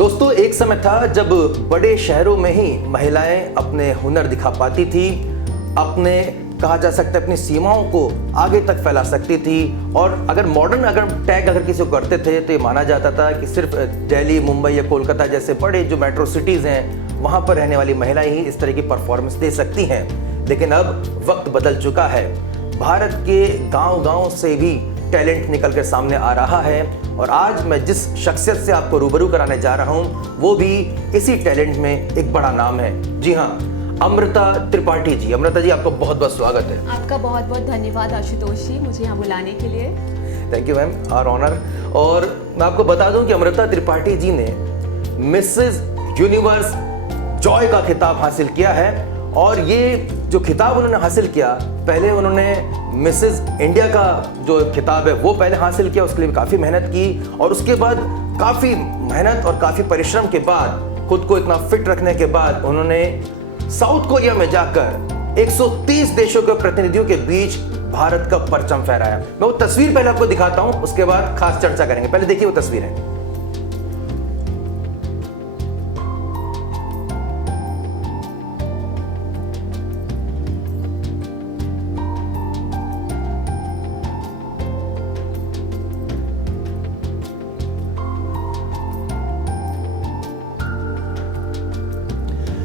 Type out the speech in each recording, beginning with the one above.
दोस्तों, एक समय था जब बड़े शहरों में ही महिलाएं अपने हुनर दिखा पाती थी, अपने कहा जा सकता है अपनी सीमाओं को आगे तक फैला सकती थी। और अगर मॉडर्न टैग किसी को करते थे तो ये माना जाता था कि सिर्फ दिल्ली, मुंबई या कोलकाता जैसे बड़े जो मेट्रो सिटीज़ हैं वहाँ पर रहने वाली महिलाएं ही इस तरह की परफॉर्मेंस दे सकती हैं। लेकिन अब वक्त बदल चुका है। भारत के गांव-गांव से भी टैलेंट निकल कर सामने आ रहा है। और आज मैं जिस शख्सियत से आपको रूबरू कराने जा रहा हूँ वो भी इसी टैलेंट में एक बड़ा नाम है। जी हाँ, अमृता त्रिपाठी जी। अमृता जी, आपका बहुत बहुत स्वागत है। आपका बहुत बहुत धन्यवाद आशुतोष जी, मुझे यहाँ बुलाने के लिए। Thank you ma'am, our honour. और मैं आपको बता दूं कि अमृता त्रिपाठी जी ने मिसेस यूनिवर्स जॉय का खिताब हासिल किया है। और ये जो खिताब उन्होंने हासिल किया, पहले उन्होंने मिसेस इंडिया का जो खिताब है वो पहले हासिल किया, उसके लिए काफ़ी मेहनत की। और उसके बाद काफ़ी मेहनत और काफ़ी परिश्रम के बाद, खुद को इतना फिट रखने के बाद, उन्होंने साउथ कोरिया में जाकर 130 देशों के प्रतिनिधियों के बीच भारत का परचम फहराया। मैं वो तस्वीर पहले आपको दिखाता हूं, उसके बाद खास चर्चा करेंगे। पहले देखिए वो तस्वीर है।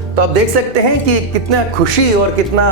तो आप देख सकते हैं कि कितना खुशी और कितना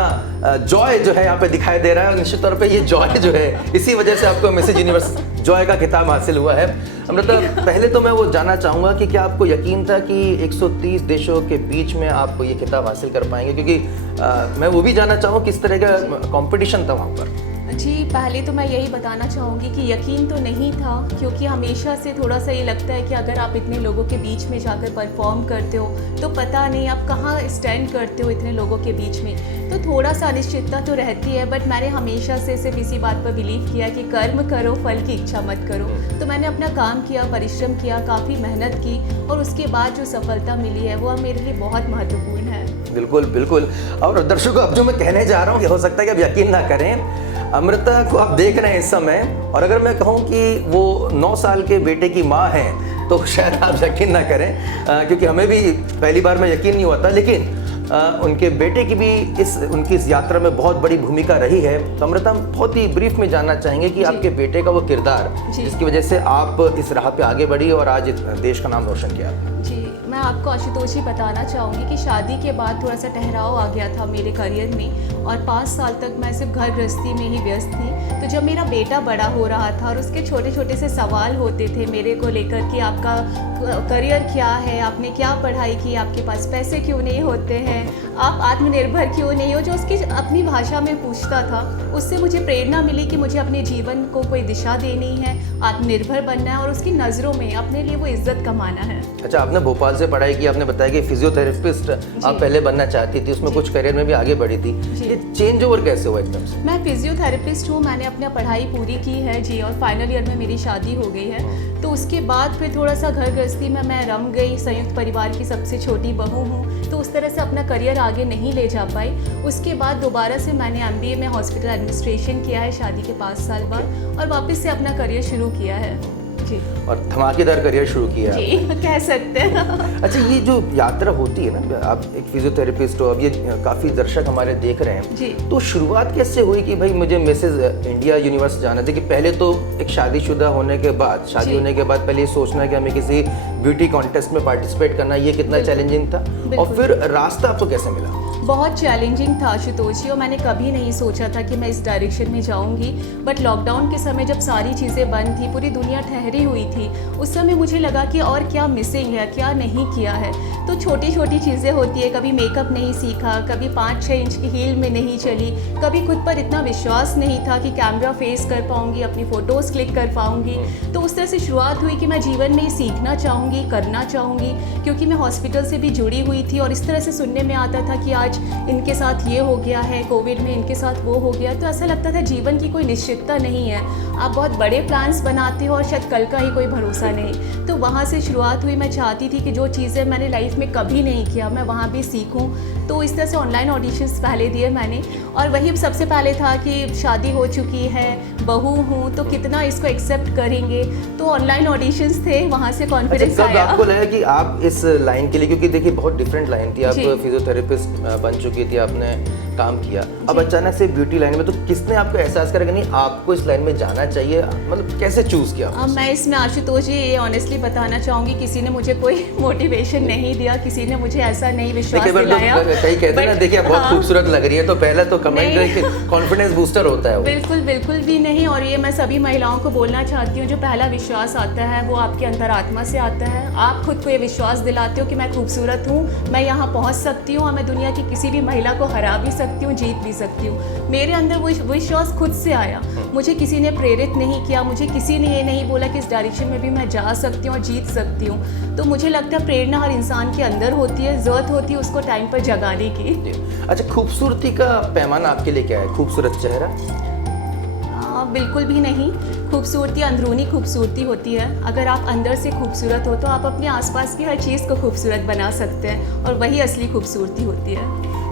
जॉय जो है यहाँ पे दिखाई दे रहा है। और निश्चित तौर पे ये जॉय जो है, इसी वजह से आपको मिसेस यूनिवर्स जॉय का खिताब हासिल हुआ है। अमृता, पहले तो मैं वो जानना चाहूँगा कि क्या आपको यकीन था कि 130 देशों के बीच में आप ये खिताब हासिल कर पाएंगे? क्योंकि मैं वो भी जानना चाहूँ किस तरह का कंपटीशन था वहाँ पर। जी, पहले तो मैं यही बताना चाहूँगी कि यकीन तो नहीं था, क्योंकि हमेशा से थोड़ा सा ये लगता है कि अगर आप इतने लोगों के बीच में जाकर परफॉर्म करते हो तो पता नहीं आप कहाँ स्टैंड करते हो इतने लोगों के बीच में। तो थोड़ा सा अनिश्चितता तो रहती है, बट मैंने हमेशा से सिर्फ इसी बात पर बिलीव किया कि कर्म करो, फल की इच्छा मत करो। तो मैंने अपना काम किया, परिश्रम किया, काफ़ी मेहनत की, और उसके बाद जो सफलता मिली है वो मेरे लिए बहुत महत्वपूर्ण है। बिल्कुल बिल्कुल। और दर्शकों, अब जो मैं कहने जा रहा हूँ हो सकता है कि आप यकीन ना करें। अमृता को आप देख रहे हैं इस समय, और अगर मैं कहूँ कि वो 9 साल के बेटे की माँ हैं तो शायद आप यकीन ना करें, क्योंकि हमें भी पहली बार में यकीन नहीं हुआ था। लेकिन उनके बेटे की भी उनकी इस यात्रा में बहुत बड़ी भूमिका रही है। तो अमृता, हम बहुत ही ब्रीफ में जानना चाहेंगे कि आपके बेटे का वो किरदार जिसकी वजह से आप इस राह पे आगे बढ़ी और आज देश का नाम रोशन किया। जी, मैं आपको आशुतोष जी बताना चाहूँगी कि शादी के बाद थोड़ा सा ठहराव आ गया था मेरे करियर में, और 5 साल तक मैं सिर्फ घर गृहस्थी में ही व्यस्त थी। तो जब मेरा बेटा बड़ा हो रहा था और उसके छोटे छोटे से सवाल होते थे मेरे को लेकर कि आपका करियर क्या है, आपने क्या पढ़ाई की, आपके पास पैसे क्यों नहीं होते हैं, आप आत्मनिर्भर क्यों नहीं हो, जो उसकी अपनी भाषा में पूछता था, उससे मुझे प्रेरणा मिली कि मुझे अपने जीवन को कोई दिशा देनी है, आत्मनिर्भर बनना है और उसकी नज़रों में अपने लिए वो इज्जत कमाना है। अच्छा, आपने भोपाल से पढ़ाई की, आपने बताया कि फिजियोथेरेपिस्ट आप पहले बनना चाहती थी, उसमें कुछ करियर में भी आगे बढ़ी थी। ये चेंज ओवर कैसे हुआ एकदम से? मैं फिजियोथेरेपिस्ट हूँ, मैंने अपना पढ़ाई पूरी की है जी, और फाइनल ईयर में मेरी शादी हो गई है। तो उसके बाद फिर थोड़ा सा घर गृहस्थी में मैं रम गई, संयुक्त परिवार की सबसे छोटी बहू हूँ, तो उस तरह से अपना करियर आगे नहीं ले जा पाई। उसके बाद दोबारा से मैंने MBA में हॉस्पिटल एडमिनिस्ट्रेशन किया है शादी के 5 साल बाद, और वापस से अपना करियर शुरू किया है जी। और धमाकेदार करियर शुरू किया जी, कह सकते हैं। अच्छा, ये जो यात्रा होती है ना, आप एक फिजियोथेरेपिस्ट हो, अब ये काफ़ी दर्शक हमारे देख रहे हैं जी, तो शुरुआत कैसे हुई कि भाई मुझे मिसेस इंडिया यूनिवर्स जाना था? कि पहले तो एक शादीशुदा होने के बाद, शादी होने के बाद पहले ये सोचना कि हमें किसी ब्यूटी कॉन्टेस्ट में पार्टिसिपेट करना, ये कितना चैलेंजिंग था, और फिर रास्ता आपको कैसे मिला? बहुत चैलेंजिंग था आशुतोष जी, और मैंने कभी नहीं सोचा था कि मैं इस डायरेक्शन में जाऊंगी। बट लॉकडाउन के समय जब सारी चीज़ें बंद थी, पूरी दुनिया ठहरी हुई थी, उस समय मुझे लगा कि और क्या मिसिंग है, क्या नहीं किया है। तो छोटी छोटी चीज़ें होती है, कभी मेकअप नहीं सीखा, कभी 5-6 इंच की हील में नहीं चली, कभी खुद पर इतना विश्वास नहीं था कि कैमरा फेस कर पाऊँगी, अपनी फ़ोटोज़ क्लिक कर पाऊँगी। तो उस तरह से शुरुआत हुई कि मैं जीवन में सीखना चाहूँगी, करना चाहूँगी, क्योंकि मैं हॉस्पिटल से भी जुड़ी हुई थी, और इस तरह से सुनने में आता था कि आज आज इनके साथ ये हो गया है, कोविड में इनके साथ वो हो गया, तो ऐसा लगता था जीवन की कोई निश्चितता नहीं है। आप बहुत बड़े प्लान्स बनाते हो और शायद कल का ही कोई भरोसा नहीं। तो वहाँ से शुरुआत हुई। मैं चाहती थी कि जो चीज़ें मैंने लाइफ में कभी नहीं किया मैं वहाँ भी सीखूँ। तो इस तरह से ऑनलाइन ऑडिशंस पहले दिए मैंने, और वही सबसे पहले था कि शादी हो चुकी है, बहू हूँ, तो कितना इसको एक्सेप्ट करेंगे। तो ऑनलाइन ऑडिशंस थे, वहाँ से कॉन्फिडेंस कब आया। आपको लगा कि आप इस लाइन के लिए, क्योंकि देखिए बहुत डिफरेंट लाइन थी, आप जी। फिजियोथेरेपिस्ट बन चुकी थी, आपने काम किया, अब अचानक से ब्यूटी लाइन में, तो किसने आपको एहसास करा कि नहीं आपको इस लाइन में जाना चाहिए, मतलब कैसे चूज किया? अब मैं इसमें आशुतोष जी ये ऑनेस्टली बताना चाहूँगी, किसी ने मुझे कोई मोटिवेशन नहीं दिया, किसी ने मुझे ऐसा नहीं विश्वास दिलाया। कई कहते हैं ना, देखिए बहुत हाँ। खूबसूरत लग रही है, तो पहले तो कमेंट नहीं। कॉन्फिडेंस बूस्टर होता है वो। बिल्कुल बिल्कुल भी नहीं। और ये मैं सभी महिलाओं को बोलना चाहती हूँ, जो पहला विश्वास आता है वो आपके अंतरात्मा से आता है। आप खुद को ये विश्वास दिलाते हो कि मैं खूबसूरत हूँ, मैं यहाँ पहुँच सकती हूँ और मैं दुनिया की किसी भी महिला को हरा भी सकती हूँ, जीत भी सकती हूँ। मेरे अंदर वो विश्वास खुद से आया, मुझे किसी ने प्रेरित नहीं किया, मुझे किसी ने ये नहीं बोला कि इस डायरेक्शन में भी मैं जा सकती हूँ और जीत सकती हूँ। तो मुझे लगता है प्रेरणा हर इंसान के अंदर होती है, ज़रूरत होती है उसको टाइम पर जगाने की। अच्छा, खूबसूरती का पैमाना आपके लिए क्या है? खूबसूरत चेहरा? बिल्कुल भी नहीं। खूबसूरती अंदरूनी खूबसूरती होती है। अगर आप अंदर से खूबसूरत हो तो आप अपने आसपास की हर चीज़ को खूबसूरत बना सकते हैं, और वही असली खूबसूरती होती है।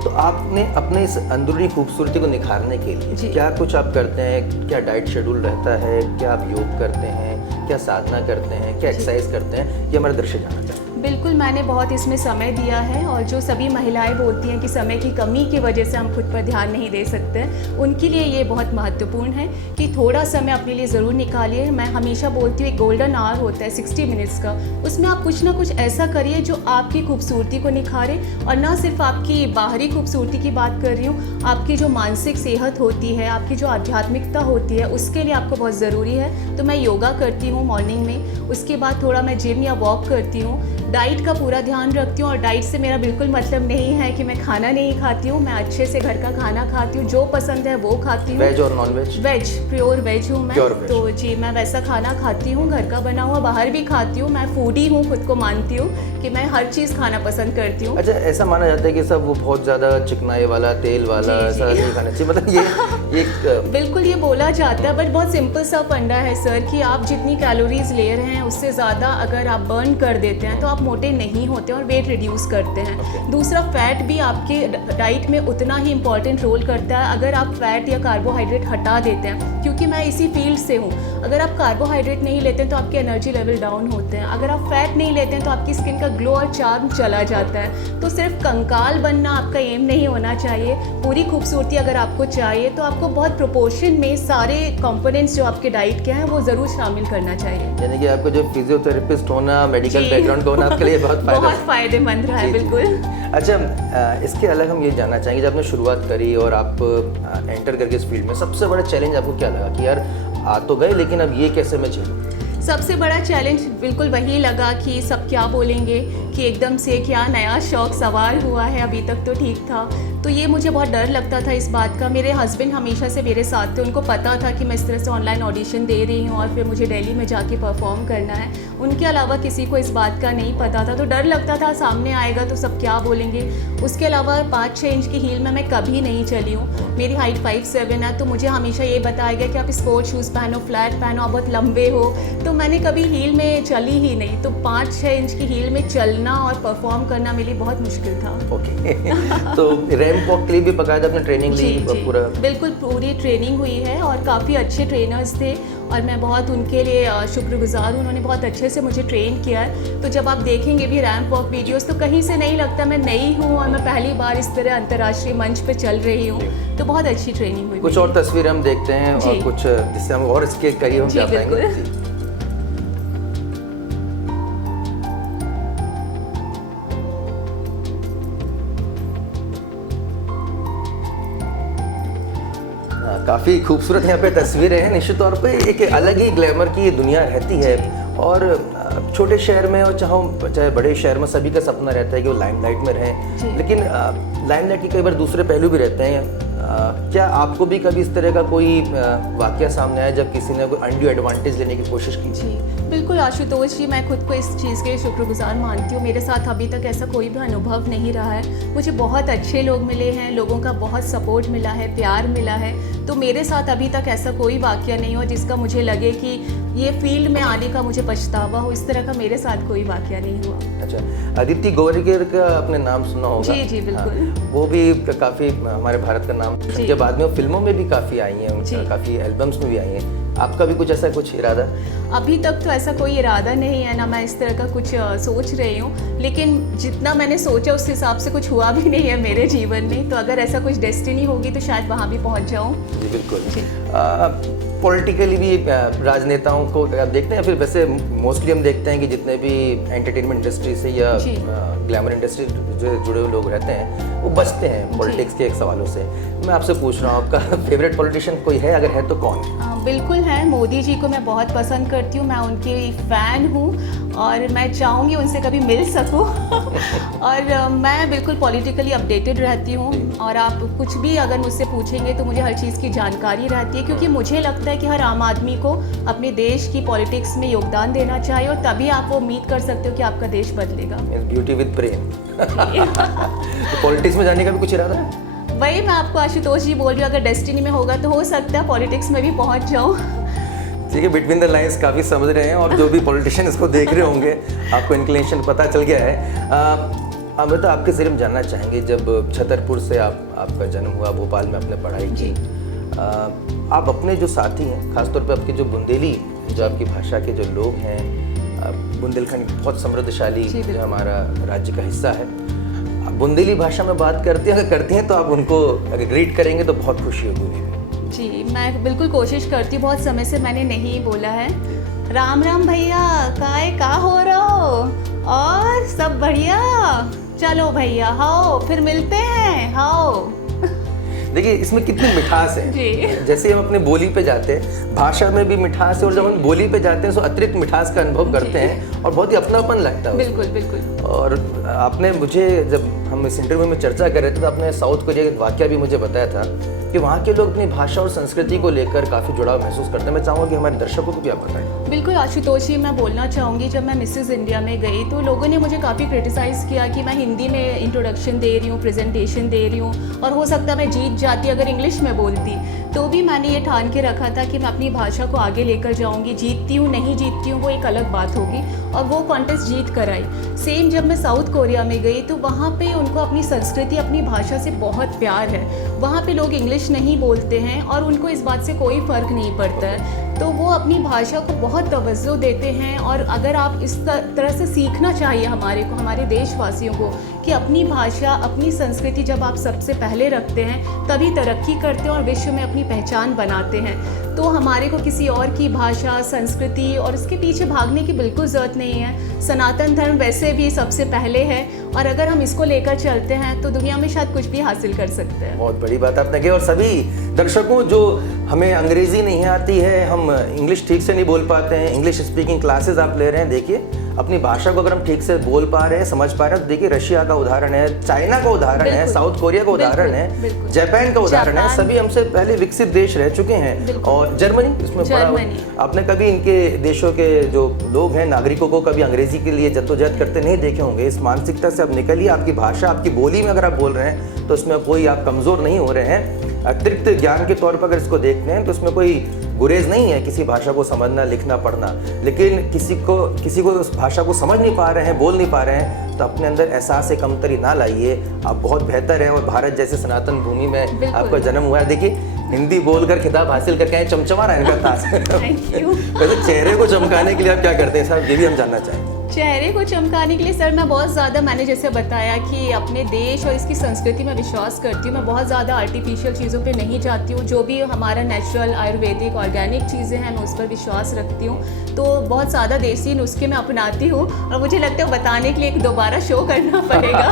तो आपने अपने इस अंदरूनी खूबसूरती को निखारने के लिए क्या कुछ आप करते हैं? क्या डाइट शेड्यूल रहता है? क्या आप योग करते हैं? क्या साधना करते हैं? क्या एक्सरसाइज करते हैं? ये हमारे दर्शक जानना चाहते हैं। बिल्कुल, मैंने बहुत इसमें समय दिया है, और जो सभी महिलाएं बोलती हैं कि समय की कमी की वजह से हम खुद पर ध्यान नहीं दे सकते, उनके लिए ये बहुत महत्वपूर्ण है कि थोड़ा समय अपने लिए ज़रूर निकालिए। मैं हमेशा बोलती हूँ एक गोल्डन आवर होता है 60 मिनट्स का, उसमें आप कुछ ना कुछ ऐसा करिए जो आपकी खूबसूरती को निखारे, और ना सिर्फ आपकी बाहरी खूबसूरती की बात कर रही हूँ, आपकी जो मानसिक सेहत होती है, आपकी जो आध्यात्मिकता होती है, उसके लिए आपको बहुत ज़रूरी है। तो मैं योगा करती हूँ मॉर्निंग में, उसके बाद थोड़ा मैं जिम या वॉक करती हूँ। डाइट का पूरा ध्यान रखती हूँ, और डाइट से मेरा बिल्कुल मतलब नहीं है कि मैं खाना नहीं खाती हूँ। मैं अच्छे से घर का खाना खाती हूँ, जो पसंद है वो खाती हूँ। वेज और non veg? Veg, pure veg हूँ मैं। तो जी, मैं वैसा खाना खाती हूँ, घर का बना हुआ, बाहर भी खाती हूँ। मैं फूडी हूँ, खुद को मानती हूँ कि मैं हर चीज़ खाना पसंद करती हूँ। अच्छा, ऐसा माना जाता है कि सब वो बहुत ज़्यादा चिकनाई वाला, तेल वाला ऐसा नहीं खाना चाहिए, मतलब ये बिल्कुल ये बोला जाता है, बट बहुत सिंपल सा फंडा है सर कि आप जितनी कैलोरीज ले रहे हैं उससे ज़्यादा अगर आप बर्न कर देते हैं तो आप मोटे नहीं होते और वेट रिड्यूस करते हैं। दूसरा, फैट भी आपके डाइट में उतना ही इम्पॉर्टेंट रोल करता है। अगर आप फैट या कार्बोहाइड्रेट हटा देते हैं, क्योंकि मैं इसी फील्ड से हूँ, अगर आप कार्बोहाइड्रेट नहीं लेते हैं तो आपके एनर्जी लेवल डाउन होते हैं। अगर आप फैट नहीं लेते हैं तो आपकी स्किन का ग्लो और चार्म चला जाता है। तो सिर्फ कंकाल बनना आपका एम नहीं होना चाहिए। पूरी खूबसूरती अगर आपको चाहिए तो आपको बहुत प्रोपोर्शन में सारे कंपोनेंट्स जो आपके डाइट के हैं वो ज़रूर शामिल करना चाहिए। यानी कि आपको जो फिजियोथेरेपिस्ट होना, मेडिकल बैकग्राउंड का होना आपके लिए बहुत फायदेमंद रहा है। बिल्कुल। अच्छा, इसके अलग हम ये जानना चाहेंगे, जब आपने शुरुआत करी और आप एंटर करके इस फील्ड में, सबसे बड़ा चैलेंज आपको क्या लगा कि यार आ तो गए लेकिन अब ये कैसे मैं झेलूं? सबसे बड़ा चैलेंज बिल्कुल वही लगा कि सब क्या बोलेंगे, कि एकदम से क्या नया शौक सवार हुआ है, अभी तक तो ठीक था। तो ये मुझे बहुत डर लगता था इस बात का। मेरे हस्बैंड हमेशा से मेरे साथ थे, उनको पता था कि मैं इस तरह से ऑनलाइन ऑडिशन दे रही हूँ और फिर मुझे दिल्ली में जाके परफॉर्म करना है। उनके अलावा किसी को इस बात का नहीं पता था, तो डर लगता था सामने आएगा तो सब क्या बोलेंगे। उसके अलावा 5-6 इंच की हील में मैं कभी नहीं चली हूँ। मेरी हाइट 5'7" है, तो मुझे हमेशा ये बताया गया कि आप स्पोर्ट शूज़ पहनो, फ्लैट पहनो, आप बहुत लंबे हो। तो मैंने कभी हील में चली ही नहीं। तो 5-6 इंच की हील में चलना और परफॉर्म करना मेरे लिए बहुत मुश्किल था। ओके। तो रैंप वॉक के लिए भी बकायदा आपने ट्रेनिंग ली? पूरा बिल्कुल पूरी ट्रेनिंग हुई है, और काफ़ी अच्छे ट्रेनर्स थे और मैं बहुत उनके लिए शुक्रगुजार हूँ। उन्होंने बहुत अच्छे से मुझे ट्रेन किया है। तो जब आप देखेंगे भी रैंप वॉक वीडियोस तो कहीं से नहीं लगता मैं नई हूँ और मैं पहली बार इस तरह अंतर्राष्ट्रीय मंच पे चल रही हूँ। तो बहुत अच्छी ट्रेनिंग हुई। कुछ और तस्वीर हम देखते हैं और कुछ जिससे हम और इसके करियर में जा पाएंगे। काफ़ी खूबसूरत यहाँ पे तस्वीरें हैं। निश्चित तौर पे एक अलग ही ग्लैमर की दुनिया रहती है, और छोटे शहर में और चाहे बड़े शहर में सभी का सपना रहता है कि वो लाइमलाइट में रहें, लेकिन लाइमलाइट के कई बार दूसरे पहलू भी रहते हैं। क्या आपको भी कभी इस तरह का कोई वाकया सामने आया जब किसी ने कोई अनड्यू एडवांटेज लेने की कोशिश की? जी बिल्कुल आशुतोष जी, मैं खुद को इस चीज़ के शुक्रगुजार मानती हूँ। मेरे साथ अभी तक ऐसा कोई भी अनुभव नहीं रहा है। मुझे बहुत अच्छे लोग मिले हैं, लोगों का बहुत सपोर्ट मिला है, प्यार मिला है। तो मेरे साथ अभी तक ऐसा कोई वाकया नहीं हुआ जिसका मुझे लगे कि ये फील्ड में आने का मुझे पछतावा हो। इस तरह का मेरे साथ कोई वाकया नहीं हुआ। अच्छा, अदिति गौरकर का आपने नाम सुना होगा? जी जी बिल्कुल। हाँ, वो भी काफ़ी हमारे भारत का नाम, उनके बाद में वो फिल्मों में भी काफ़ी आई हैं, काफ़ी एल्बम्स में भी आई हैं। आपका भी कुछ ऐसा कुछ इरादा? अभी तक तो ऐसा कोई इरादा नहीं है ना, मैं इस तरह का कुछ सोच रही हूँ, लेकिन जितना मैंने सोचा उस हिसाब से कुछ हुआ भी नहीं है मेरे जीवन में। तो अगर ऐसा कुछ डेस्टिनी होगी तो शायद वहाँ भी पहुँच जाऊँ। जी बिल्कुल। पॉलिटिकली भी राजनेताओं को आप देखते हैं, फिर वैसे मोस्टली हम देखते हैं कि जितने भी एंटरटेनमेंट इंडस्ट्री से या ग्लैमर इंडस्ट्री जो जुड़े हुए लोग रहते हैं वो बचते हैं पॉलिटिक्स के एक सवालों से। मैं आपसे पूछ रहा हूँ, आपका फेवरेट पॉलिटिशियन कोई है? अगर है तो कौन? बिल्कुल है, मोदी जी को मैं बहुत पसंद करती हूँ। मैं उनकी फ़ैन हूँ और मैं चाहूँगी उनसे कभी मिल सकूँ। और मैं बिल्कुल पॉलिटिकली अपडेटेड रहती हूँ और आप कुछ भी अगर मुझसे पूछेंगे तो मुझे हर चीज़ की जानकारी रहती है, क्योंकि मुझे लगता है कि हर आम आदमी को अपने देश की पॉलिटिक्स में योगदान देना चाहिए और तभी आप वो उम्मीद कर सकते हो कि आपका देश बदलेगा। Beauty with brain. तो पॉलिटिक्स में जाने का भी कुछ इरादा है? वही मैं आपको आशुतोष जी बोल रही हूँ, अगर डेस्टिनी में होगा तो हो सकता है पॉलिटिक्स में भी पहुँच जाऊँ। ठीक है, बिटवीन द लाइंस काफ़ी समझ रहे हैं, और जो भी पॉलिटिशियन इसको देख रहे होंगे आपको इंक्लिनेशन पता चल गया है। अमृता, आपके ज़रिए हम जानना चाहेंगे, जब छतरपुर से आपका जन्म हुआ, भोपाल में आपने पढ़ाई की, आप अपने जो साथी हैं, खासतौर पे आपके जो बुंदेली, जो आपकी भाषा के जो लोग हैं, बुंदेलखंड बहुत समृद्धशाली हमारा राज्य का हिस्सा है, बुंदेली भाषा में बात करती हैं तो आप उनको अगर ग्रीट करेंगे तो बहुत खुशी होगी। जी मैं बिल्कुल कोशिश करती हूँ, बहुत समय से मैंने नहीं बोला है। राम राम भैया, का हो रहा हो? और सब बढ़िया? चलो भैया हाओ फिर मिलते हैं, हाओ। देखिए इसमें कितनी मिठास है। जैसे हम अपने बोली पे जाते हैं, भाषा में भी मिठास है, और जब हम बोली पे जाते हैं तो अतिरिक्त मिठास का अनुभव करते हैं और बहुत ही अपनापन लगता है। बिल्कुल बिल्कुल। और आपने मुझे, जब हम इस इंटरव्यू में चर्चा कर रहे थे, तो आपने साउथ कोरिया का वाकया भी मुझे बताया था कि वहाँ के लोग अपनी भाषा और संस्कृति को लेकर काफ़ी जुड़ाव महसूस करते हैं। मैं चाहूँगा कि हमारे दर्शकों को भी आप बताएं। बिल्कुल आशुतोष जी, मैं बोलना चाहूँगी, जब मैं मिसेस इंडिया में गई तो लोगों ने मुझे काफ़ी क्रिटिसाइज़ किया कि मैं हिंदी में इंट्रोडक्शन दे रही हूँ, प्रेजेंटेशन दे रही हूँ, और हो सकता है मैं जीत जाती अगर इंग्लिश में बोलती। तो भी मैंने ये ठान के रखा था कि मैं अपनी भाषा को आगे लेकर जाऊँगी। जीतती हूँ नहीं जीतती हूँ वो एक अलग बात होगी, और वो कॉन्टेस्ट जीत कर आई। सेम जब मैं साउथ कोरिया में गई तो वहाँ पे उनको अपनी संस्कृति, अपनी भाषा से बहुत प्यार है। वहाँ पे लोग इंग्लिश नहीं बोलते हैं और उनको इस बात से कोई फ़र्क नहीं पड़ता है, तो वो अपनी भाषा को बहुत तवज्जो देते हैं। और अगर आप इस तरह से सीखना चाहिए हमारे देशवासियों को कि अपनी भाषा, अपनी संस्कृति जब आप सबसे पहले रखते हैं तभी तरक्की करते हैं और विश्व में अपनी पहचान बनाते हैं। तो हमारे को किसी और की भाषा, संस्कृति और उसके पीछे भागने की बिल्कुल ज़रूरत नहीं है। सनातन धर्म वैसे भी सबसे पहले है, और अगर हम इसको लेकर चलते हैं तो दुनिया में शायद कुछ भी हासिल कर सकते हैं। बहुत बड़ी बात आपने की। और सभी दर्शकों, जो हमें अंग्रेज़ी नहीं आती है, हम इंग्लिश ठीक से नहीं बोल पाते हैं, इंग्लिश स्पीकिंग क्लासेस आप ले रहे हैं, देखिए अपनी भाषा को अगर हम ठीक से बोल पा रहे हैं, समझ पा रहे हैं, तो देखिए रशिया का उदाहरण है, चाइना का उदाहरण है, साउथ कोरिया का उदाहरण है, जापान का उदाहरण है। सभी हमसे पहले विकसित देश रह चुके हैं। और जर्मनी इसमें बड़ा, आपने कभी इनके देशों के जो लोग हैं, नागरिकों को कभी अंग्रेजी के लिए जद्दोजहद करते नहीं देखे होंगे। इस मानसिकता से अब निकलिए। आपकी भाषा, आपकी बोली में अगर आप बोल रहे हैं तो इसमें कोई आप कमज़ोर नहीं हो रहे हैं। अतिरिक्त ज्ञान के तौर पर अगर इसको देखते हैं तो इसमें कोई गुरेज नहीं है किसी भाषा को समझना, लिखना, पढ़ना। लेकिन किसी को उस भाषा को समझ नहीं पा रहे हैं, बोल नहीं पा रहे हैं, तो अपने अंदर एहसास कमतरी ना लाइए। आप बहुत बेहतर हैं, और भारत जैसे सनातन भूमि में आपका जन्म हुआ है। देखिए हिंदी बोलकर खिताब हासिल करके आए, चमचमा रहा है इनका ताज। वैसे चेहरे को चमकाने के लिए आप क्या करते हैं साहब, ये भी हम जानना चाहेंगे। चेहरे को चमकाने के लिए सर मैं बहुत ज़्यादा, मैंने जैसे बताया कि अपने देश और इसकी संस्कृति में विश्वास करती हूँ। मैं बहुत ज़्यादा आर्टिफिशियल चीज़ों पे नहीं जाती हूँ। जो भी हमारा नेचुरल, आयुर्वेदिक, ऑर्गेनिक चीज़ें हैं मैं उस पर विश्वास रखती हूँ। तो बहुत ज़्यादा देसी नुस्खे मैं अपनाती हूँ, और मुझे लगता है बताने के लिए एक दोबारा शो करना पड़ेगा।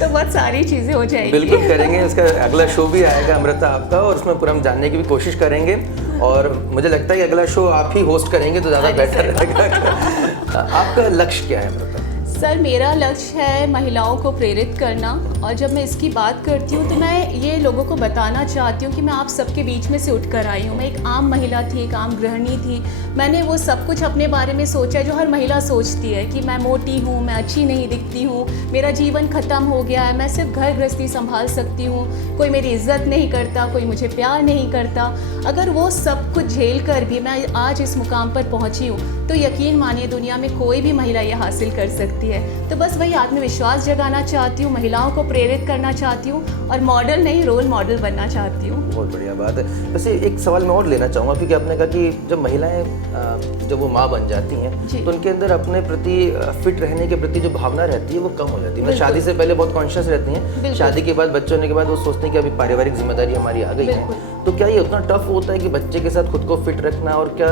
तो बहुत सारी चीज़ें हो जाएंगी। बिल्कुल करेंगे, इसका अगला शो भी आएगा अमृता आपका, और उसमें पूरा हम जानने की भी कोशिश करेंगे। और मुझे लगता है कि अगला शो आप ही होस्ट करेंगे तो ज़्यादा बेटर रहेगा। आपका लक्ष्य क्या है अमृता? सर मेरा लक्ष्य है महिलाओं को प्रेरित करना, और जब मैं इसकी बात करती हूँ तो मैं ये लोगों को बताना चाहती हूँ कि मैं आप सबके बीच में से उठकर आई हूँ। मैं एक आम महिला थी, एक आम गृहिणी थी। मैंने वो सब कुछ अपने बारे में सोचा जो हर महिला सोचती है कि मैं मोटी हूँ, मैं अच्छी नहीं दिखती हूँ, मेरा जीवन ख़त्म हो गया है, मैं सिर्फ घर गृहस्थी संभाल सकती हूँ, कोई मेरी इज्जत नहीं करता, कोई मुझे प्यार नहीं करता। अगर वो सब कुछ झेल कर भी मैं आज इस मुकाम पर पहुँची हूँ तो यकीन मानिए दुनिया में कोई भी महिला ये हासिल कर सकती है। तो बस वही आत्मविश्वास जगाना चाहती हूँ, महिलाओं को प्रेरित करना चाहती हूँ और मॉडल नहीं रोल मॉडल बनना चाहती हूँ। बहुत बढ़िया बात है। वैसे एक सवाल मैं और लेना चाहूँगा, क्योंकि आपने कहा कि जब महिलाएं जब वो माँ बन जाती हैं तो उनके अंदर अपने प्रति फिट रहने के प्रति जो भावना रहती है वो कम हो जाती है। मतलब शादी से पहले बहुत कॉन्शियस रहती हैं, शादी के बाद बच्चे होने के बाद वो सोचते हैं कि अभी पारिवारिक जिम्मेदारी हमारी आ गई है। तो क्या ये उतना टफ होता है कि बच्चे के साथ खुद को फिट रखना, और क्या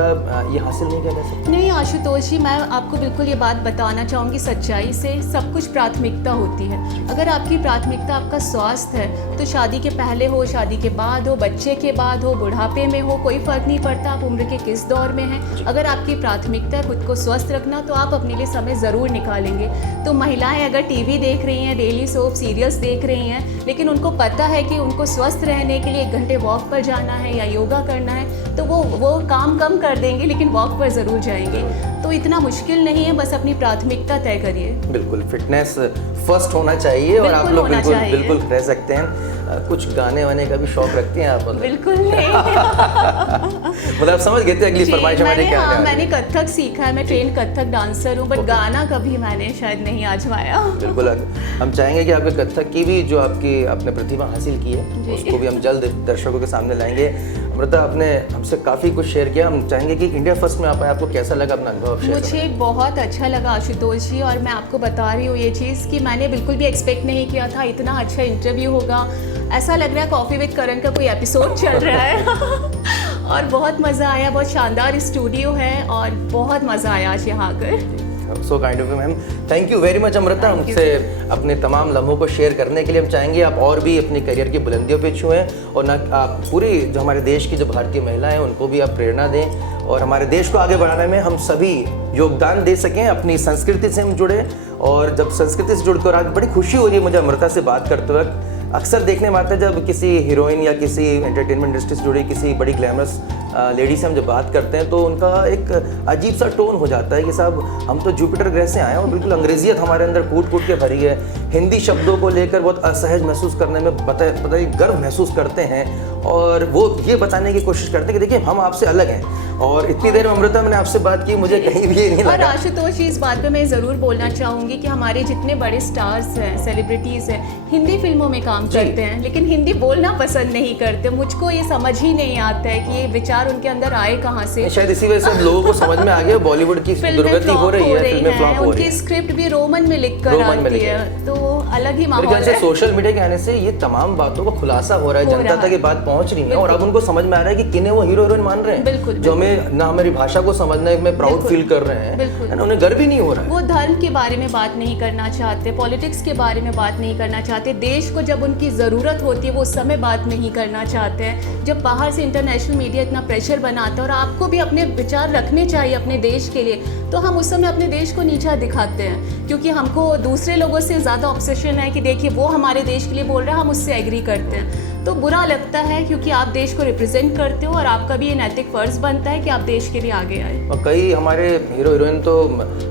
ये हासिल नहीं किया जा सकता? नहीं आशुतोष जी, मैं आपको बिल्कुल ये बात बताना चाहूँगी सच्चाई से, सब कुछ प्राथमिकता होती है। अगर आपकी प्राथमिकता आपका स्वास्थ्य है तो शादी के पहले हो, शादी के बाद हो, बच्चे के बाद हो, बुढ़ापे में हो, कोई फ़र्क नहीं पड़ता आप उम्र के किस दौर में हैं। अगर आपकी प्राथमिकता है खुद को स्वस्थ रखना तो आप अपने लिए समय ज़रूर निकालेंगे। तो महिलाएं अगर टीवी देख रही हैं, डेली सोप सीरियल्स देख रही हैं, लेकिन उनको पता है कि उनको स्वस्थ रहने के लिए 1 घंटे वॉक पर जाना है या योगा करना है, तो वो काम कम कर देंगे लेकिन वॉक पर ज़रूर जाएंगे। तो इतना मुश्किल नहीं है, बस अपनी प्राथमिकता तय करिए। बिल्कुल, फिटनेस फर्स्ट होना चाहिए और आप लोग बिल्कुल रह सकते हैं। कुछ गाने वाने का भी शौक रखती हैं आप? बिल्कुल नहीं। मतलब समझ गए थे अगली फरमाइश हमारी क्या है? मैंने कथक सीखा है, मैं ट्रेन कथक डांसर हूँ, बट गाना कभी मैंने शायद नहीं आजमाया। बिल्कुल, हम चाहेंगे कि आपके कथक की भी जो आपने प्रतिभा हासिल की है उसको भी हम जल्द दर्शकों के सामने लाएंगे। अमृता, आपने हमसे काफ़ी कुछ शेयर किया, हम चाहेंगे कि इंडिया फर्स्ट में आप आए, आपको कैसा लगा अपना अनुभव शेयर? मुझे बहुत अच्छा लगा आशुतोष जी, और मैं आपको बता रही हूँ ये चीज़ कि मैंने बिल्कुल भी एक्सपेक्ट नहीं किया था इतना अच्छा इंटरव्यू होगा। ऐसा लग रहा है कॉफ़ी विद करण का कोई एपिसोड चल रहा है। और बहुत मज़ा आया, बहुत शानदार स्टूडियो है और बहुत मज़ा आया आज यहाँ आकर। So kind of you ma'am, thank you very much Amrita, हमसे अपने तमाम लम्हों को शेयर करने के लिए। हम चाहेंगे आप और भी अपनी करियर की बुलंदियों पे छुएं और ना आप पूरी जो हमारे देश की जो भारतीय महिलाएं हैं उनको भी आप प्रेरणा दें और हमारे देश को आगे बढ़ाने में हम सभी योगदान दे सकें। अपनी संस्कृति से हम जुड़े, और जब संस्कृति से जुड़कर आज बड़ी खुशी हो रही है मुझे अमृता से बात करते वक्त। अक्सर देखने में आता है जब किसी हीरोइन या किसी एंटरटेनमेंट इंडस्ट्री से जुड़ी किसी बड़ी ग्लैमरस लेडी से हम जब बात करते हैं तो उनका एक अजीब सा टोन हो जाता है कि साहब हम तो जुपिटर ग्रह से आए हैं और बिल्कुल अंग्रेजियत हमारे अंदर कूट कूट के भरी है। हिंदी शब्दों को लेकर बहुत असहज महसूस करने में पता ही गर्व महसूस करते हैं और वो ये बताने की कोशिश करते हैं कि देखिए हम आपसे अलग हैं। और इतनी देर में अमृता मैंने आपसे बात की, मुझे कहीं भी नहीं लगा। और आशुतोष जी, इस बात पे मैं ज़रूर बोलना चाहूँगी कि हमारे जितने बड़े स्टार्स हैं, सेलिब्रिटीज़ हैं, हिंदी फिल्मों में काम करते हैं लेकिन हिंदी बोलना पसंद नहीं करते। मुझको ये समझ ही नहीं आता है कि ये विचार उनके अंदर आए कहाँ से। शायद इसी वजह से लोगों को समझ में आ गया बॉलीवुड की दुर्गति हो रही है, फिल्में फ्लॉप हो रही उनकी स्क्रिप्ट भी रोमन में लिख कर आती है, तो अलग ही माहौल है। सोशल मीडिया के आने से ये तमाम बातों का खुलासा हो रहा है, जनता तक ये बात पहुंच रही है और अब उनको समझ में आ रहा है कि किन्हें वो हीरो हीरोइन मान रहे हैं, जो हमें ना हमारी भाषा को समझने में प्राउड फील कर रहे हैं, उन्हें गर्व ही नहीं हो रहा है। वो धर्म के बारे में बात नहीं करना चाहते, पॉलिटिक्स के बारे में बात नहीं करना चाहते, देश को जब उनकी ज़रूरत होती है वो उस समय बात नहीं करना चाहते हैं। जब बाहर से इंटरनेशनल मीडिया इतना प्रेशर बनाता है और आपको भी अपने विचार रखने चाहिए अपने देश के लिए, तो हम उस समय अपने देश को नीचा दिखाते हैं क्योंकि हमको दूसरे लोगों से ज़्यादा ऑब्सेशन है कि देखिए वो हमारे देश के लिए बोल रहे हैं, हम उससे एग्री करते हैं। तो बुरा लगता है क्योंकि आप देश को रिप्रेजेंट करते हो और आपका भी ये नैतिक फर्ज बनता है कि आप देश के लिए आगे आए। और कई हमारे हीरो हीरोइन तो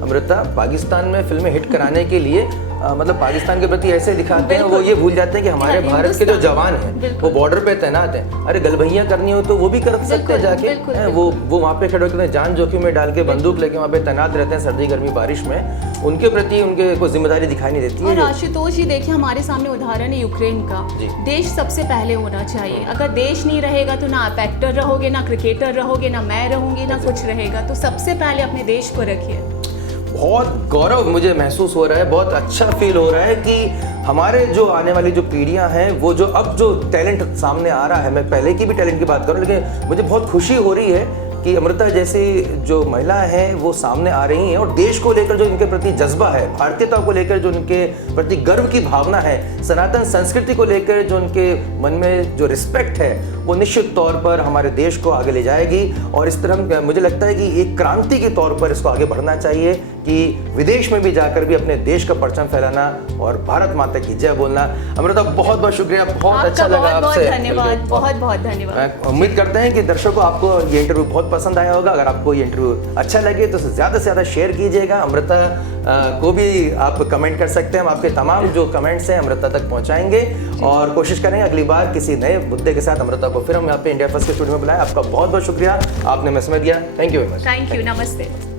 अमृता पाकिस्तान में फिल्में हिट कराने के लिए मतलब पाकिस्तान के प्रति ऐसे दिखाते हैं, वो ये भूल जाते हैं कि हमारे भारत के जो जवान हैं वो बॉर्डर पे तैनात हैं। अरे गलभैया करनी हो तो वो भी कर सकते हैं जाके, वो वहाँ पे खड़े होकर जान जोखिम में डाल के बंदूक लेके वहाँ पे तैनात रहते हैं सर्दी गर्मी बारिश में, उनके प्रति उनके कोई जिम्मेदारी दिखाई नहीं देती है। और आशुतोष जी देखिए हमारे सामने उदाहरण है यूक्रेन का। देश सबसे पहले होना चाहिए। अगर देश नहीं रहेगा तो ना आप एक्टर रहोगे, ना क्रिकेटर रहोगे, ना मैं रहूंगी, ना कुछ रहेगा। तो सबसे पहले अपने देश को रखिए। बहुत गौरव मुझे महसूस हो रहा है, बहुत अच्छा फील हो रहा है कि हमारे जो आने वाली जो पीढ़ियां हैं वो जो अब जो टैलेंट सामने आ रहा है, मैं पहले की भी टैलेंट की बात करूं लेकिन मुझे बहुत खुशी हो रही है कि अमृता जैसी जो महिलाएं हैं वो सामने आ रही हैं और देश को लेकर जो इनके प्रति जज्बा है, भारतीयता को लेकर जो इनके प्रति गर्व की भावना है, सनातन संस्कृति को लेकर जो उनके मन में जो रिस्पेक्ट है वो निश्चित तौर पर हमारे देश को आगे ले जाएगी। और इस तरह मुझे लगता है कि एक क्रांति के तौर पर इसको आगे बढ़ना चाहिए कि विदेश में भी जाकर भी अपने देश का परचम फैलाना और भारत माता की जय बोलना। अमृता, बहुत बहुत शुक्रिया, बहुत अच्छा लगा आपसे। धन्यवाद, बहुत बहुत धन्यवाद। मैं उम्मीद करते हैं कि दर्शकों आपको ये इंटरव्यू बहुत पसंद आया होगा। अगर आपको ये इंटरव्यू अच्छा लगे तो ज़्यादा से ज़्यादा शेयर कीजिएगा। अमृता को भी आप कमेंट कर सकते हैं, हम आपके तमाम जो कमेंट्स हैं अमृता तक पहुंचाएंगे और कोशिश करेंगे अगली बार किसी नए मुद्दे के साथ अमृता को फिर हम यहाँ पे इंडिया फर्स्ट के स्टूडियो में बुलाएं। आपका बहुत बहुत शुक्रिया, आपने हमें समय दिया। Thank you very much. Thank you, नमस्ते।